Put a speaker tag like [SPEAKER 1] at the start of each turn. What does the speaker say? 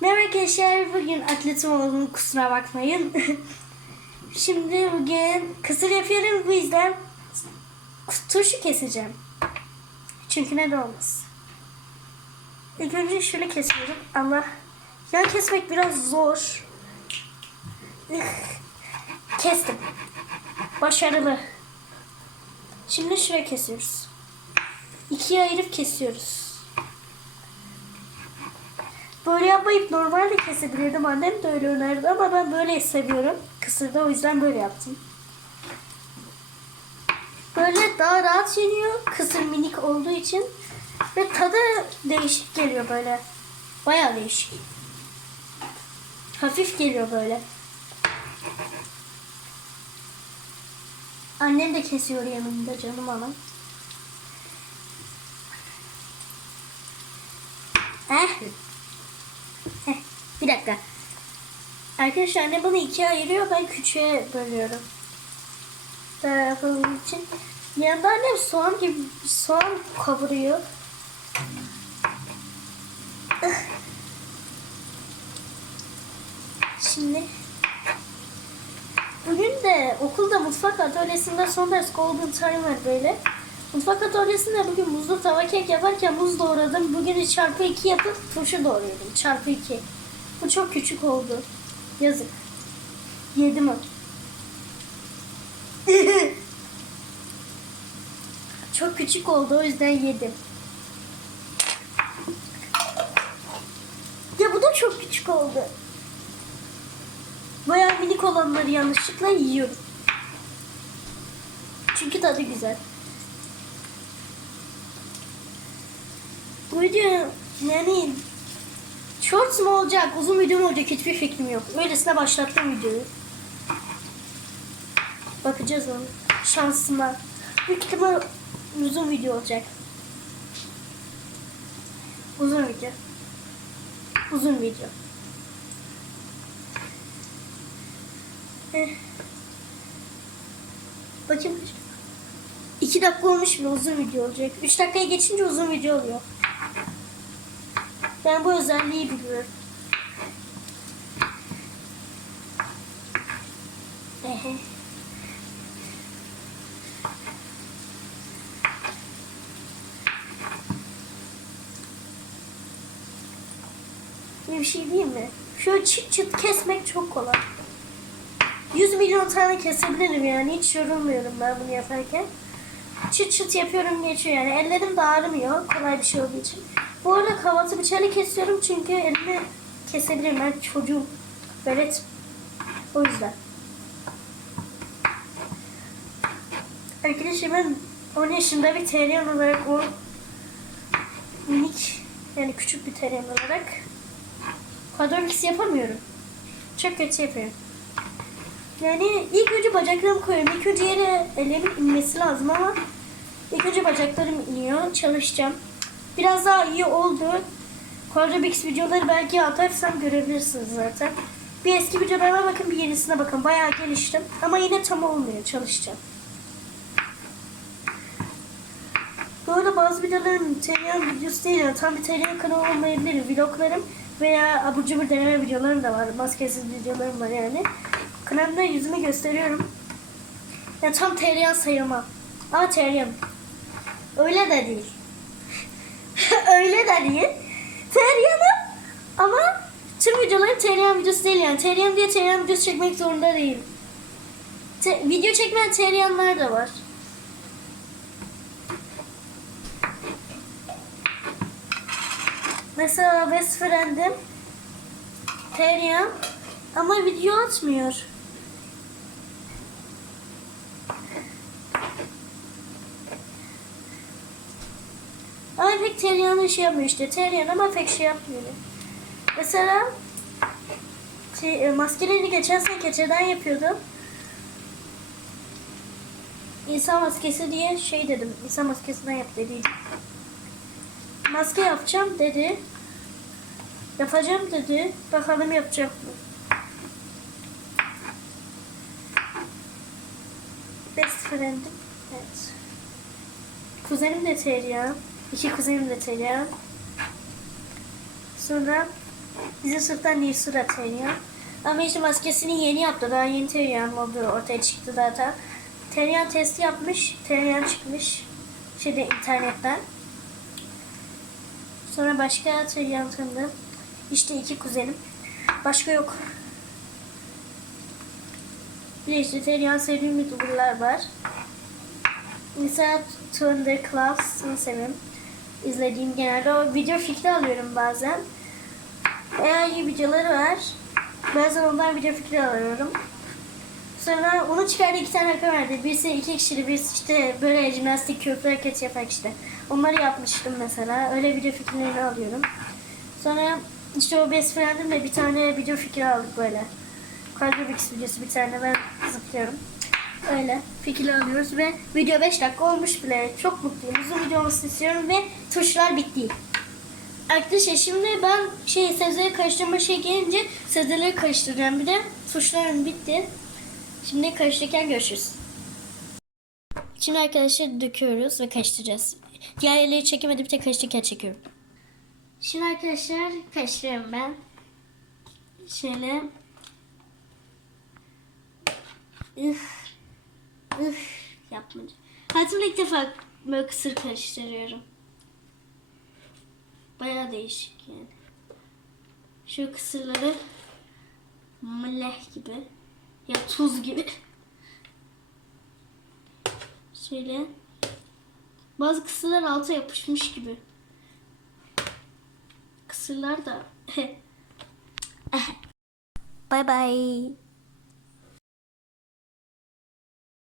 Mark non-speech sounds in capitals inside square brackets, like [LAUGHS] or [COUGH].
[SPEAKER 1] Merhaba arkadaşlar. Bugün atletim olduğunu kusura bakmayın. [LAUGHS] Şimdi bugün kısır yapıyorum. Bu yüzden turşu keseceğim. Çünkü ne de olmaz. İlk önce şöyle kesiyorum. Allah. Yan kesmek biraz zor. Kestim. Başarılı. Şimdi şuraya kesiyoruz. İkiye ayırıp kesiyoruz. Böyle yapmayıp normalde kesebilirdim. Annem de öyle önerdi ama ben böyle seviyorum. Kısırda o yüzden böyle yaptım. Böyle daha rahat yeniyor. Kısır minik olduğu için. Ve tadı değişik geliyor böyle. Bayağı değişik. Hafif geliyor böyle. Annem de kesiyor yanımda canım anam. Heh, bir dakika. Arkadaşlar annem bana ikiye ayırıyor. Ben küçüğe bölüyorum. Daha yapalım için. Yanında annem soğan gibi soğan kavuruyor. Şimdi Bugün de okulda mutfak atölyesinde son ders golden time var böyle. Mutfak atölyesinde bugün muzlu tava kek yaparken muz doğradım. Bugün çarpı iki yapıp turşu doğruyordum. Çarpı iki. Bu çok küçük oldu. Yazık. Yedim o. [LAUGHS] çok küçük oldu o yüzden yedim. Ya bu da çok küçük oldu. Bayağı minik olanları yanlışlıkla yiyorum. Çünkü tadı güzel. Video yani shorts mu olacak, uzun video mu olacak hiçbir fikrim yok. Öylesine başlattım videoyu. Bakacağız onu. Şansıma. Büyük ihtimal uzun video olacak. Uzun video. Uzun video. Eh. Bakayım. İki dakika olmuş mu uzun video olacak. Üç dakikaya geçince uzun video oluyor. Ben bu özelliği biliyorum. Ehe. Bir şey diyeyim mi? Şöyle çıt çıt kesmek çok kolay. 100 milyon tane kesebilirim yani hiç yorulmuyorum ben bunu yaparken. Çıt çıt yapıyorum geçiyor yani ellerim de ağrımıyor kolay bir şey olduğu için. Bu arada kavatı bıçağıyla kesiyorum çünkü elimi kesebilirim ben çocuğum. Velet. O yüzden. Arkadaşlar ben 10 yaşında bir teryan olarak o minik yani küçük bir teryan olarak quadrix yapamıyorum. Çok kötü yapıyorum. Yani ilk önce bacaklarımı koyuyorum. İlk önce yere ellerimin inmesi lazım ama ilk önce bacaklarım iniyor. Çalışacağım. Biraz daha iyi oldu. Quadrobix videoları belki atarsam görebilirsiniz zaten. Bir eski videolarıma bakın bir yenisine bakın. Bayağı geliştim. Ama yine tam olmuyor. Çalışacağım. Bu arada bazı videolarım tereyağın videosu değil. Yani tam tereyağın kanalı olmayabilir. Vloglarım veya abur cubur deneme videolarım da var. Maskesiz videolarım var yani. Kanalımda yüzümü gösteriyorum. Ya tam tereyağın sayılmam. Ama tereyağım. Öyle de değil. Öyle de değil. Tereyağım ama tüm videolarım tereyağın videosu değil yani. Tereyağım diye tereyağın videosu çekmek zorunda değil. Te- video çekmeyen tereyağınlar da var. Mesela best friend'im tereyağım ama video atmıyor. Ama pek tereyağını şey yapmıyor işte. Tereyağı ama pek şey yapmıyor. Mesela şey, e, maskeleri geçen sene keçeden yapıyordum. İnsan maskesi diye şey dedim. İnsan maskesinden yap dediydim. Maske yapacağım dedi. Yapacağım dedi. Bakalım yapacak mı? Best friend'im. Evet. Kuzenim de tereyağım. İki kuzenim de tereyağım. Sonra Bizim sınıftan Nilsu da tereyan. Ama işte maskesini yeni yaptı. Daha yeni tereyan olduğu ortaya çıktı zaten. Tereyan testi yapmış. Tereyan çıkmış. Şeyde internetten. Sonra başka tereyan tanıdım. İşte iki kuzenim. Başka yok. Bir işte tereyan sevdiğim youtuberlar var. Mesela Thunderclats'ını seviyorum. İzlediğim genelde o video fikri alıyorum bazen. Eğer iyi videoları var. Bazen ondan video fikri alıyorum. Sonra onun çıkardığı iki tane akım vardı. Birisi iki kişili, birisi işte böyle jimnastik köprü hareketi yapak işte. Onları yapmıştım mesela. Öyle video fikirlerini alıyorum. Sonra işte o best friend'imle bir tane video fikri aldık böyle. Quadrobix videosu bir tane ben zıplıyorum. Öyle fikir alıyoruz ve video 5 dakika olmuş bile. Çok mutluyum. Uzun video olmasını istiyorum ve tuşlar bitti. Arkadaşlar şimdi ben şey sebzeleri karıştırma şey gelince sebzeleri karıştıracağım. Bir de tuşlarım bitti. Şimdi karıştırırken görüşürüz. Şimdi arkadaşlar döküyoruz ve karıştıracağız. Diğer yerleri çekemedi bir tek karıştırırken çekiyorum. Şimdi arkadaşlar karıştırıyorum ben. Şöyle. Üf. Üf. Yapmadım. Hayatımda ilk defa böyle kısır karıştırıyorum. Bayağı değişik yani. Şu kısırları mleh gibi ya tuz gibi. Şöyle. Bazı kısırlar alta yapışmış gibi. Kısırlar da. [LAUGHS] bye bye.